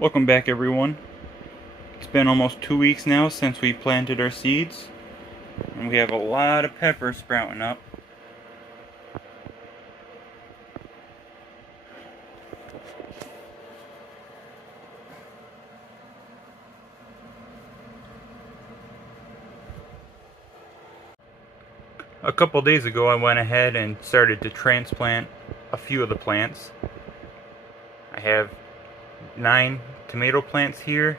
Welcome back, everyone. It's been almost 2 weeks now since we planted our seeds, and we have a lot of peppers sprouting up. A couple days ago I went ahead and started to transplant a few of the plants. I have 9 tomato plants here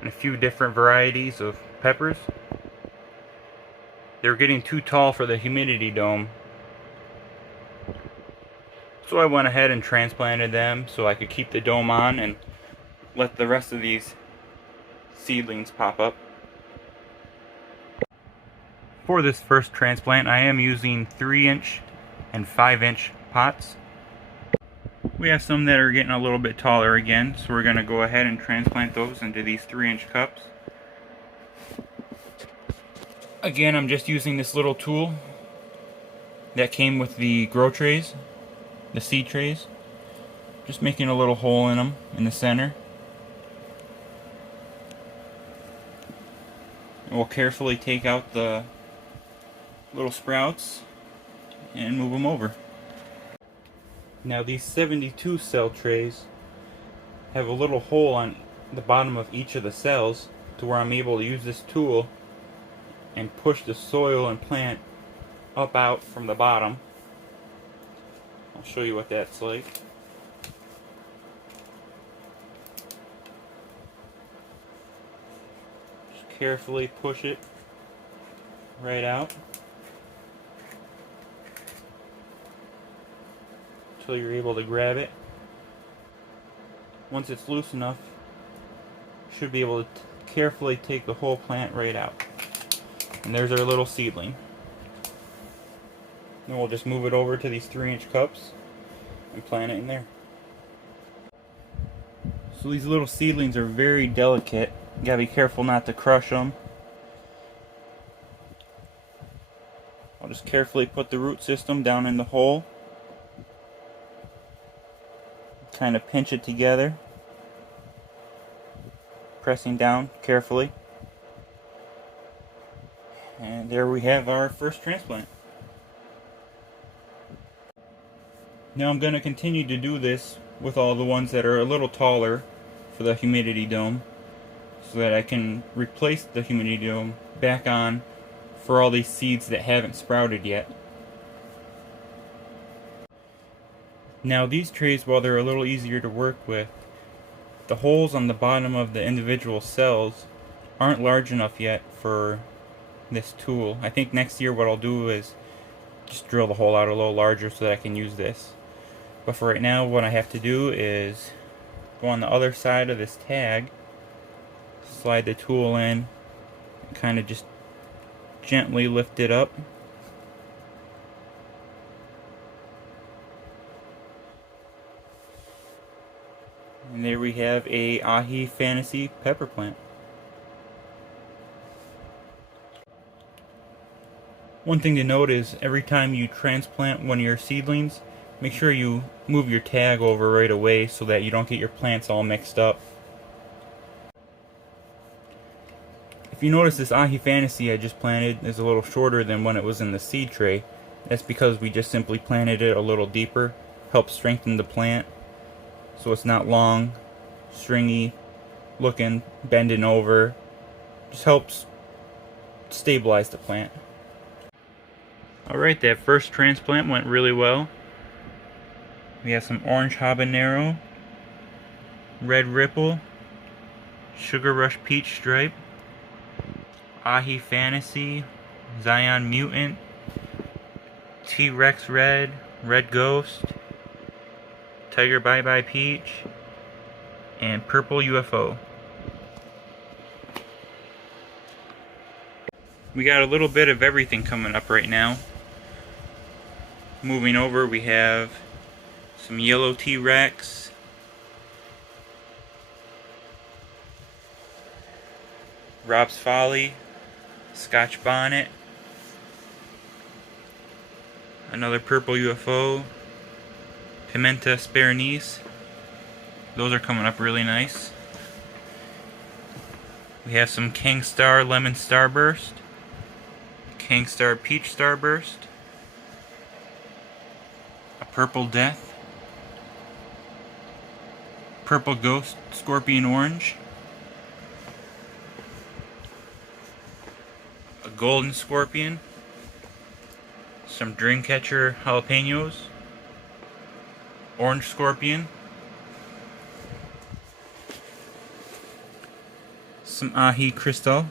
and a few different varieties of peppers. They were getting too tall for the humidity dome, so I went ahead and transplanted them so I could keep the dome on and let the rest of these seedlings pop up. For this first transplant, I am using 3-inch and 5-inch pots. We have some that are getting a little bit taller again, so we're going to go ahead and transplant those into these 3-inch cups. Again, I'm just using this little tool that came with the grow trays, the seed trays. Just making a little hole in them in the center. And we'll carefully take out the little sprouts and move them over. Now these 72 cell trays have a little hole on the bottom of each of the cells to where I'm able to use this tool and push the soil and plant up out from the bottom. I'll show you what that's like. Just carefully push it right out until you're able to grab it. Once it's loose enough, you should be able to carefully take the whole plant right out. And there's our little seedling. Then we'll just move it over to these 3-inch cups and plant it in there. So these little seedlings are very delicate. You gotta be careful not to crush them. I'll just carefully put the root system down in the hole. Kind of pinch it together, pressing down carefully. And there we have our first transplant. Now I'm going to continue to do this with all the ones that are a little taller for the humidity dome, so that I can replace the humidity dome back on for all these seeds that haven't sprouted yet. Now these trays, while they're a little easier to work with, the holes on the bottom of the individual cells aren't large enough yet for this tool. I think next year what I'll do is just drill the hole out a little larger so that I can use this. But for right now, what I have to do is go on the other side of this tag, slide the tool in, and kind of just gently lift it up. And there we have a Ahi Fantasy pepper plant. One thing to note is every time you transplant one of your seedlings, make sure you move your tag over right away so that you don't get your plants all mixed up. If you notice, this Ahi Fantasy I just planted is a little shorter than when it was in the seed tray. That's because we just simply planted it a little deeper, helps strengthen the plant so it's not long, stringy looking, bending over. Just helps stabilize the plant. Alright, that first transplant went really well. We have some orange habanero, red ripple, sugar rush peach stripe, Ahi Fantasy, Zion Mutant, T-Rex red, red ghost, tiger bye bye peach, and purple UFO. We got a little bit of everything coming up right now. Moving over, we have some yellow T-Rex, Rob's Folly, Scotch Bonnet, another purple UFO, Pimenta Sperenice, Those are coming up really nice. We have some King Star Lemon Starburst, King Star Peach Starburst, a Purple Death, Purple Ghost Scorpion Orange, a Golden Scorpion, some Dreamcatcher Jalapenos, Orange Scorpion, some Ahi Crystal,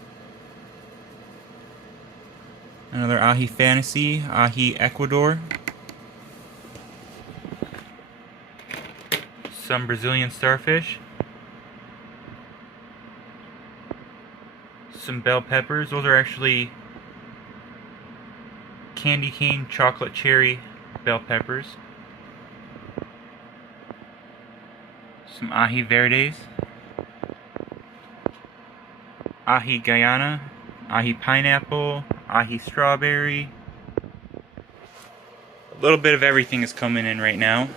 another Ahi Fantasy, Ahi Ecuador, some Brazilian Starfish, some bell peppers. Those are actually candy cane chocolate cherry bell peppers, some Ahi Verdes, Ahi Guyana, Ahi Pineapple, Ahi Strawberry. A little bit of everything is coming in right now.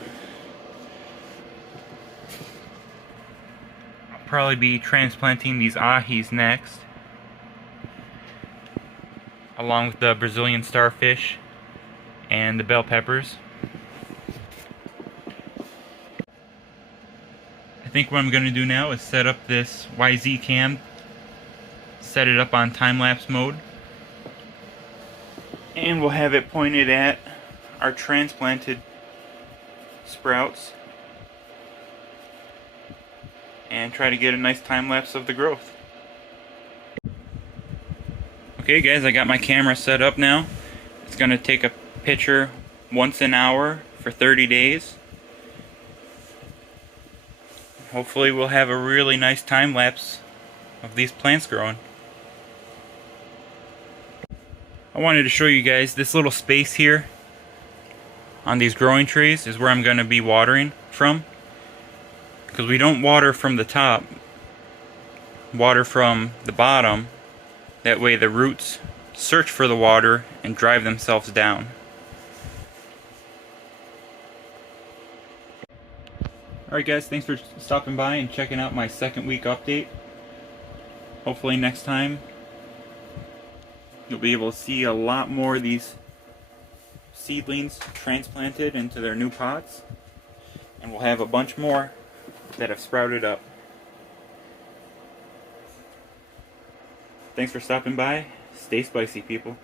I'll probably be transplanting these Ahis next, along with the Brazilian Starfish and the bell peppers. I think what I'm going to do now is set up this YZ cam, set it up on time-lapse mode, and we'll have it pointed at our transplanted sprouts and try to get a nice time-lapse of the growth. Okay guys, I got my camera set up now. It's going to take a picture once an hour for 30 days. Hopefully we'll have a really nice time-lapse of these plants growing. I wanted to show you guys this little space here on these growing trays is where I'm going to be watering from, because we don't water from the top, water from the bottom. That way the roots search for the water and drive themselves down. Alright guys, thanks for stopping by and checking out my second week update. Hopefully next time you'll be able to see a lot more of these seedlings transplanted into their new pots, and we'll have a bunch more that have sprouted up. Thanks for stopping by. Stay spicy, people.